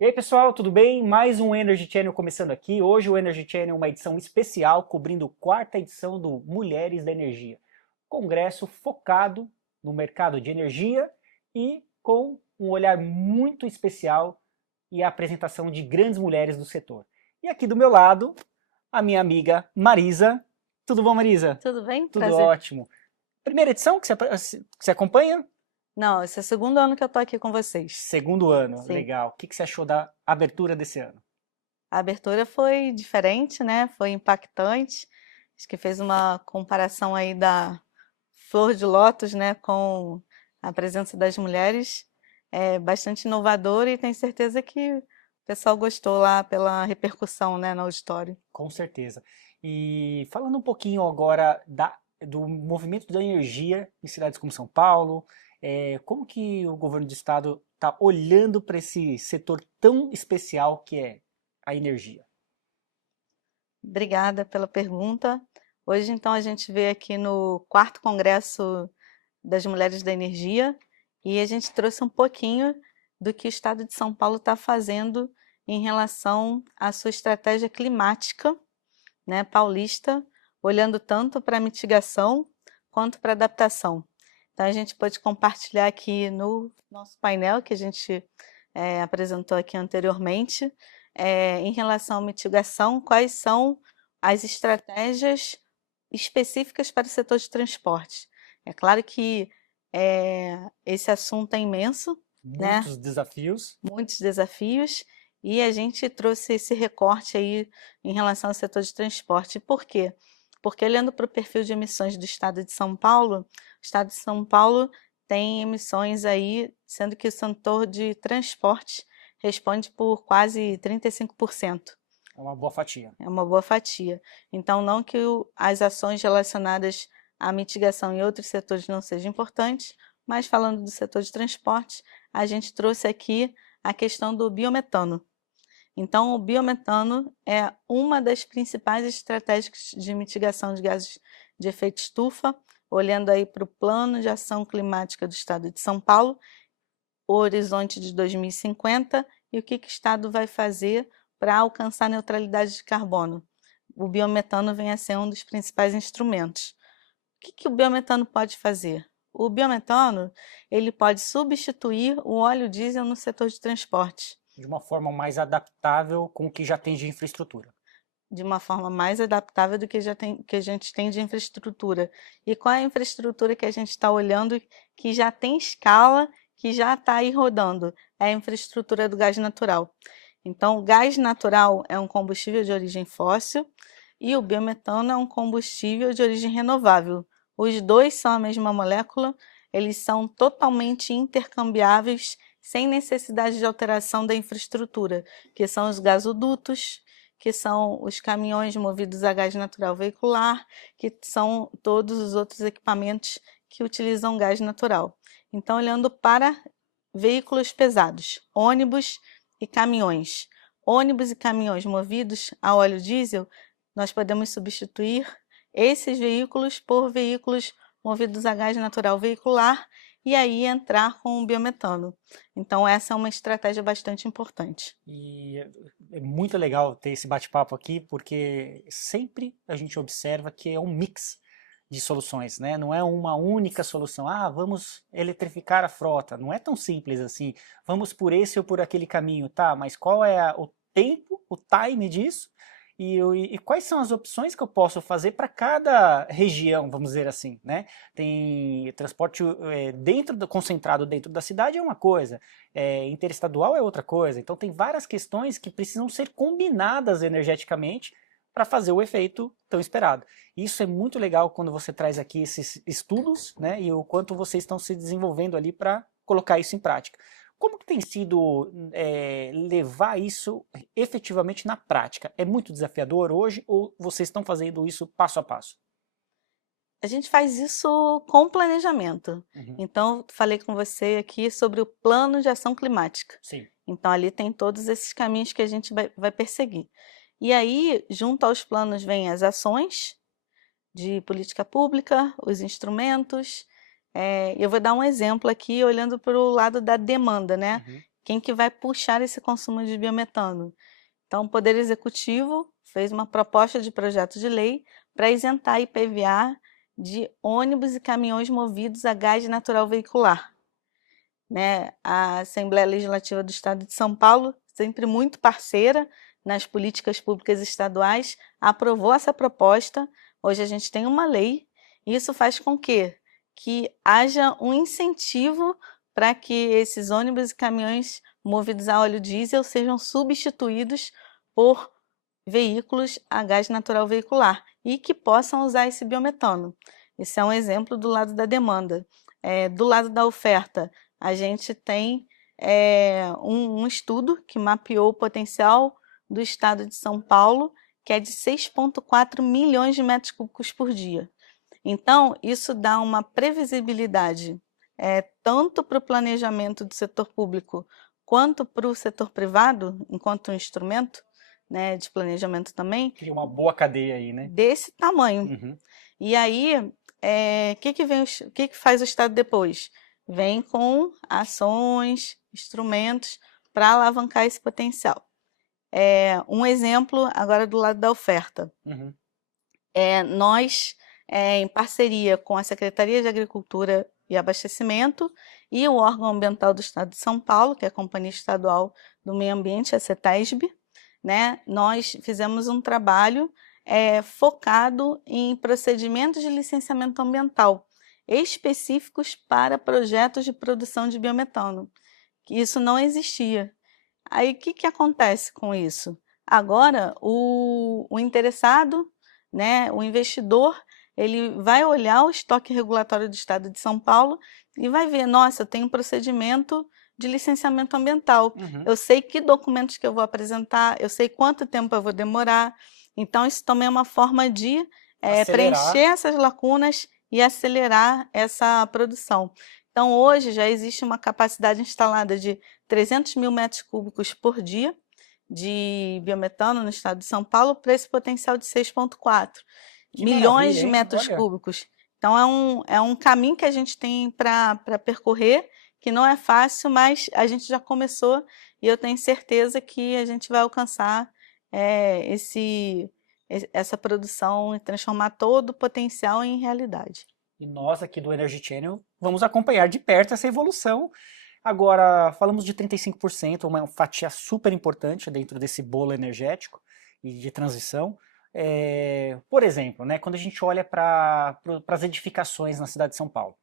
E aí, pessoal, tudo bem? Mais um Energy Channel começando aqui. Hoje o Energy Channel é uma edição especial cobrindo a quarta edição do Mulheres da Energia. Congresso focado no mercado de energia e com um olhar muito especial e a apresentação de grandes mulheres do setor. E aqui do meu lado, a minha amiga Marisa. Tudo bom, Marisa? Tudo bem? Tudo Prazer. ótimo. Primeira edição que você acompanha? Não, esse é o segundo ano que eu tô aqui com vocês. Segundo ano, Sim. legal. O que você achou da abertura desse ano? A abertura foi diferente, né? Foi impactante. Acho que fez uma comparação aí da Flor de Lótus, né, com a presença das mulheres. É bastante inovador e tenho certeza que o pessoal gostou lá pela repercussão, né, no auditório. Com certeza. E falando um pouquinho agora do movimento da energia em cidades como São Paulo, como que o governo do estado está olhando para esse setor tão especial que é a energia? Obrigada pela pergunta. Hoje, então, a gente vê aqui no quarto Congresso das Mulheres da Energia e a gente trouxe um pouquinho do que o Estado de São Paulo está fazendo em relação à sua estratégia climática, né, paulista, olhando tanto para a mitigação quanto para a adaptação. Então, a gente pode compartilhar aqui no nosso painel que a gente apresentou aqui anteriormente, em relação à mitigação, quais são as estratégias específicas para o setor de transporte. É claro que esse assunto é imenso, né? Muitos desafios. Muitos desafios, e a gente trouxe esse recorte aí em relação ao setor de transporte. Por quê? Porque olhando para o perfil de emissões do estado de São Paulo, o estado de São Paulo tem emissões aí, sendo que o setor de transporte responde por quase 35%. É uma boa fatia. É uma boa fatia. Então, não que as ações relacionadas à mitigação em outros setores não sejam importantes, mas falando do setor de transporte, a gente trouxe aqui a questão do biometano. Então, o biometano é uma das principais estratégias de mitigação de gases de efeito estufa, olhando aí para o Plano de Ação Climática do Estado de São Paulo, o horizonte de 2050 e o que o Estado vai fazer para alcançar a neutralidade de carbono. O biometano vem a ser um dos principais instrumentos. O que o biometano pode fazer? O biometano ele pode substituir o óleo diesel no setor de transporte. De uma forma mais adaptável com o que já tem de infraestrutura. De uma forma mais adaptável do que, que a gente tem de infraestrutura. E qual é a infraestrutura que a gente está olhando que já tem escala, que já está aí rodando? É a infraestrutura do gás natural. Então, o gás natural é um combustível de origem fóssil e o biometano é um combustível de origem renovável. Os dois são a mesma molécula, eles são totalmente intercambiáveis, sem necessidade de alteração da infraestrutura, que são os gasodutos, que são os caminhões movidos a gás natural veicular, que são todos os outros equipamentos que utilizam gás natural. Então, olhando para veículos pesados, ônibus e caminhões. Ônibus e caminhões movidos a óleo diesel, nós podemos substituir esses veículos por veículos movidos a gás natural veicular e aí entrar com o biometano. Então, essa é uma estratégia bastante importante. E é muito legal ter esse bate-papo aqui, porque sempre a gente observa que é um mix de soluções, né? Não é uma única solução. Ah, vamos eletrificar a frota. Não é tão simples assim. Vamos por esse ou por aquele caminho, tá? Mas qual é o tempo, o time disso? E quais são as opções que eu posso fazer para cada região, vamos dizer assim, né? Tem transporte concentrado dentro da cidade é uma coisa, interestadual é outra coisa. Então tem várias questões que precisam ser combinadas energeticamente para fazer o efeito tão esperado. Isso é muito legal quando você traz aqui esses estudos, né? E o quanto vocês estão se desenvolvendo ali para colocar isso em prática. Como que tem sido levar isso efetivamente na prática? É muito desafiador hoje ou vocês estão fazendo isso passo a passo? A gente faz isso com planejamento. Uhum. Então, falei com você aqui sobre o plano de ação climática. Sim. Então, ali tem todos esses caminhos que a gente vai perseguir. E aí, junto aos planos, vêm as ações de política pública, os instrumentos. Eu vou dar um exemplo aqui, olhando para o lado da demanda, né? Uhum. quem que vai puxar esse consumo de biometano? Então, o Poder Executivo fez uma proposta de projeto de lei para isentar a IPVA de ônibus e caminhões movidos a gás natural veicular, né? A Assembleia Legislativa do Estado de São Paulo, sempre muito parceira nas políticas públicas estaduais, aprovou essa proposta. Hoje a gente tem uma lei, e isso faz com que haja um incentivo para que esses ônibus e caminhões movidos a óleo diesel sejam substituídos por veículos a gás natural veicular e que possam usar esse biometano. Esse é um exemplo do lado da demanda. Do lado da oferta, a gente tem um estudo que mapeou o potencial do estado de São Paulo, que é de 6,4 milhões de metros cúbicos por dia. Então, isso dá uma previsibilidade tanto para o planejamento do setor público quanto para o setor privado, enquanto um instrumento, né, de planejamento também. Cria uma boa cadeia aí, né? Desse tamanho. Uhum. E aí, o que faz o Estado depois? Vem com ações, instrumentos para alavancar esse potencial. Um exemplo agora do lado da oferta. Uhum. Nós, em parceria com a Secretaria de Agricultura e Abastecimento e o órgão ambiental do Estado de São Paulo, que é a Companhia Estadual do Meio Ambiente, a CETESB, né, nós fizemos um trabalho focado em procedimentos de licenciamento ambiental específicos para projetos de produção de biometano. Isso não existia. Aí, o que acontece com isso? Agora, o interessado, né, o investidor, ele vai olhar o estoque regulatório do Estado de São Paulo e vai ver, nossa, eu tenho um procedimento de licenciamento ambiental. Uhum. Eu sei que documentos que eu vou apresentar, eu sei quanto tempo eu vou demorar. Então, isso também é uma forma de preencher essas lacunas e acelerar essa produção. Então, hoje já existe uma capacidade instalada de 300 mil metros cúbicos por dia de biometano no estado de São Paulo para esse potencial de 6,4 milhões de metros cúbicos. Então, é um caminho que a gente tem para percorrer, que não é fácil, mas a gente já começou e eu tenho certeza que a gente vai alcançar essa produção e transformar todo o potencial em realidade. E nós aqui do Energy Channel vamos acompanhar de perto essa evolução. Agora, falamos de 35%, uma fatia super importante dentro desse bolo energético e de transição. Por exemplo, né, quando a gente olha para as edificações na cidade de São Paulo,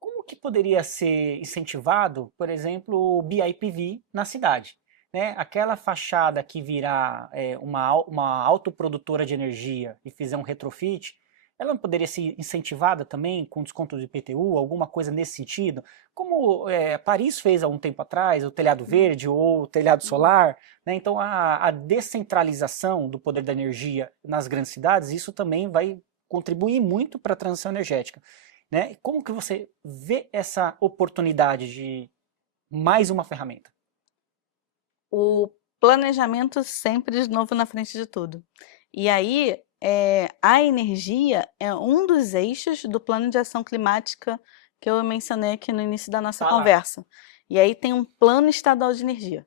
como que poderia ser incentivado, por exemplo, o BIPV na cidade? Né? Aquela fachada que virar uma autoprodutora de energia e fizer um retrofit, ela não poderia ser incentivada também com desconto de IPTU, alguma coisa nesse sentido? Como Paris fez há um tempo atrás, o telhado verde ou o telhado solar, né? Então a descentralização do poder da energia nas grandes cidades, isso também vai contribuir muito para a transição energética. Né? Como que você vê essa oportunidade de mais uma ferramenta? O planejamento sempre de novo na frente de tudo. E aí, a energia é um dos eixos do plano de ação climática que eu mencionei aqui no início da nossa conversa. E aí tem um plano estadual de energia.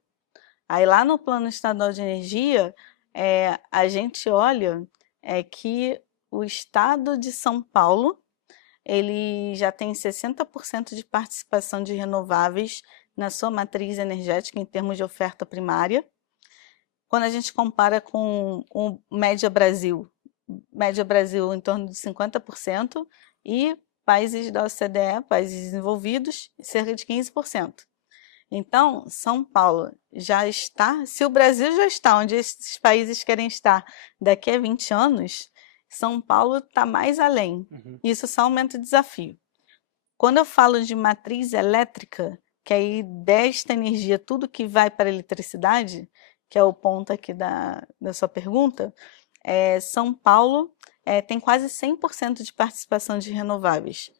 Aí lá no plano estadual de energia, a gente olha que o estado de São Paulo, ele já tem 60% de participação de renováveis na sua matriz energética em termos de oferta primária. Quando a gente compara com o Média Brasil em torno de 50%, e países da OCDE, países desenvolvidos, cerca de 15%. Então, São Paulo já está, se o Brasil já está onde esses países querem estar daqui a 20 anos, São Paulo está mais além. Isso só aumenta o desafio. Quando eu falo de matriz elétrica, que aí desta energia, tudo que vai para a eletricidade, que é o ponto aqui da sua pergunta, São Paulo tem quase 100% de participação de renováveis.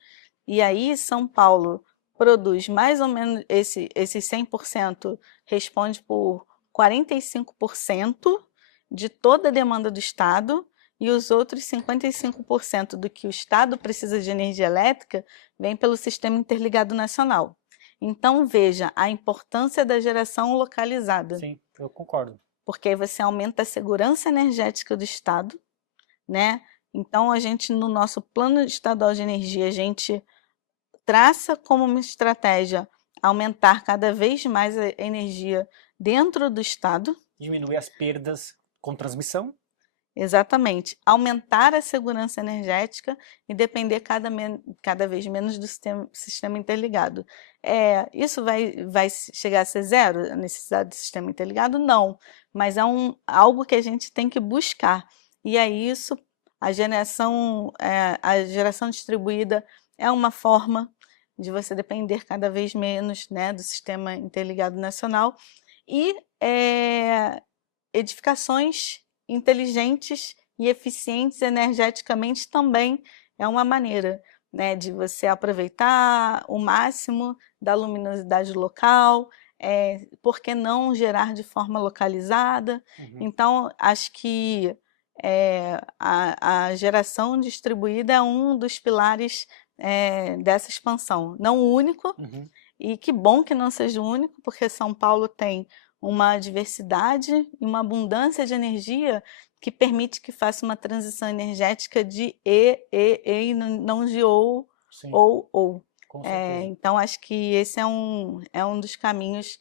E aí São Paulo produz mais ou menos, esses 100% responde por 45% de toda a demanda do Estado, e os outros 55% do que o Estado precisa de energia elétrica vem pelo Sistema Interligado Nacional. Então, veja a importância da geração localizada, Sim, eu concordo. porque aí você aumenta a segurança energética do Estado, né? Então, a gente, no nosso plano estadual de energia, a gente traça como uma estratégia aumentar cada vez mais a energia dentro do Estado. Diminuir as perdas com transmissão. Exatamente. Aumentar a segurança energética e depender cada vez menos do sistema interligado. Isso vai chegar a ser zero, a necessidade do sistema interligado? Não, mas é algo que a gente tem que buscar. E é isso, a geração distribuída é uma forma de você depender cada vez menos, né, do sistema interligado nacional e edificações inteligentes e eficientes energeticamente também é uma maneira, né, de você aproveitar o máximo da luminosidade local, por que não gerar de forma localizada? Então, acho que a geração distribuída é um dos pilares dessa expansão. Não o único, e que bom que não seja o único, porque São Paulo tem uma diversidade e uma abundância de energia que permite que faça uma transição energética de e não de ou, Sim, ou. com certeza. Então, acho que esse é um dos caminhos,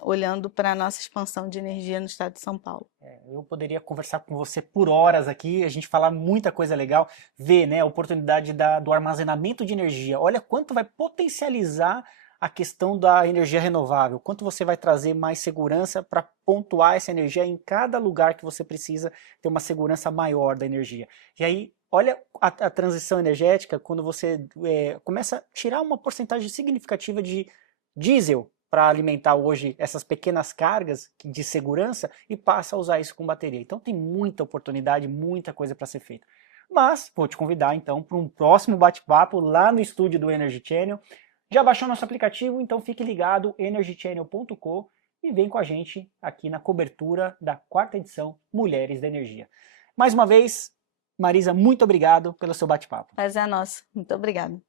olhando para a nossa expansão de energia no estado de São Paulo. Eu poderia conversar com você por horas aqui, a gente falar muita coisa legal, ver, né, a oportunidade do armazenamento de energia. Olha quanto vai potencializar a questão da energia renovável, quanto você vai trazer mais segurança para pontuar essa energia em cada lugar que você precisa ter uma segurança maior da energia. E aí, olha a transição energética quando você começa a tirar uma porcentagem significativa de diesel para alimentar hoje essas pequenas cargas de segurança e passa a usar isso com bateria. Então tem muita oportunidade, muita coisa para ser feita. Mas vou te convidar então para um próximo bate-papo lá no estúdio do Energy Channel. Já baixou nosso aplicativo? Então fique ligado, energychannel.com, e vem com a gente aqui na cobertura da 4ª edição Mulheres da Energia. Mais uma vez, Marisa, muito obrigado pelo seu bate-papo. Prazer é nosso. Muito obrigada.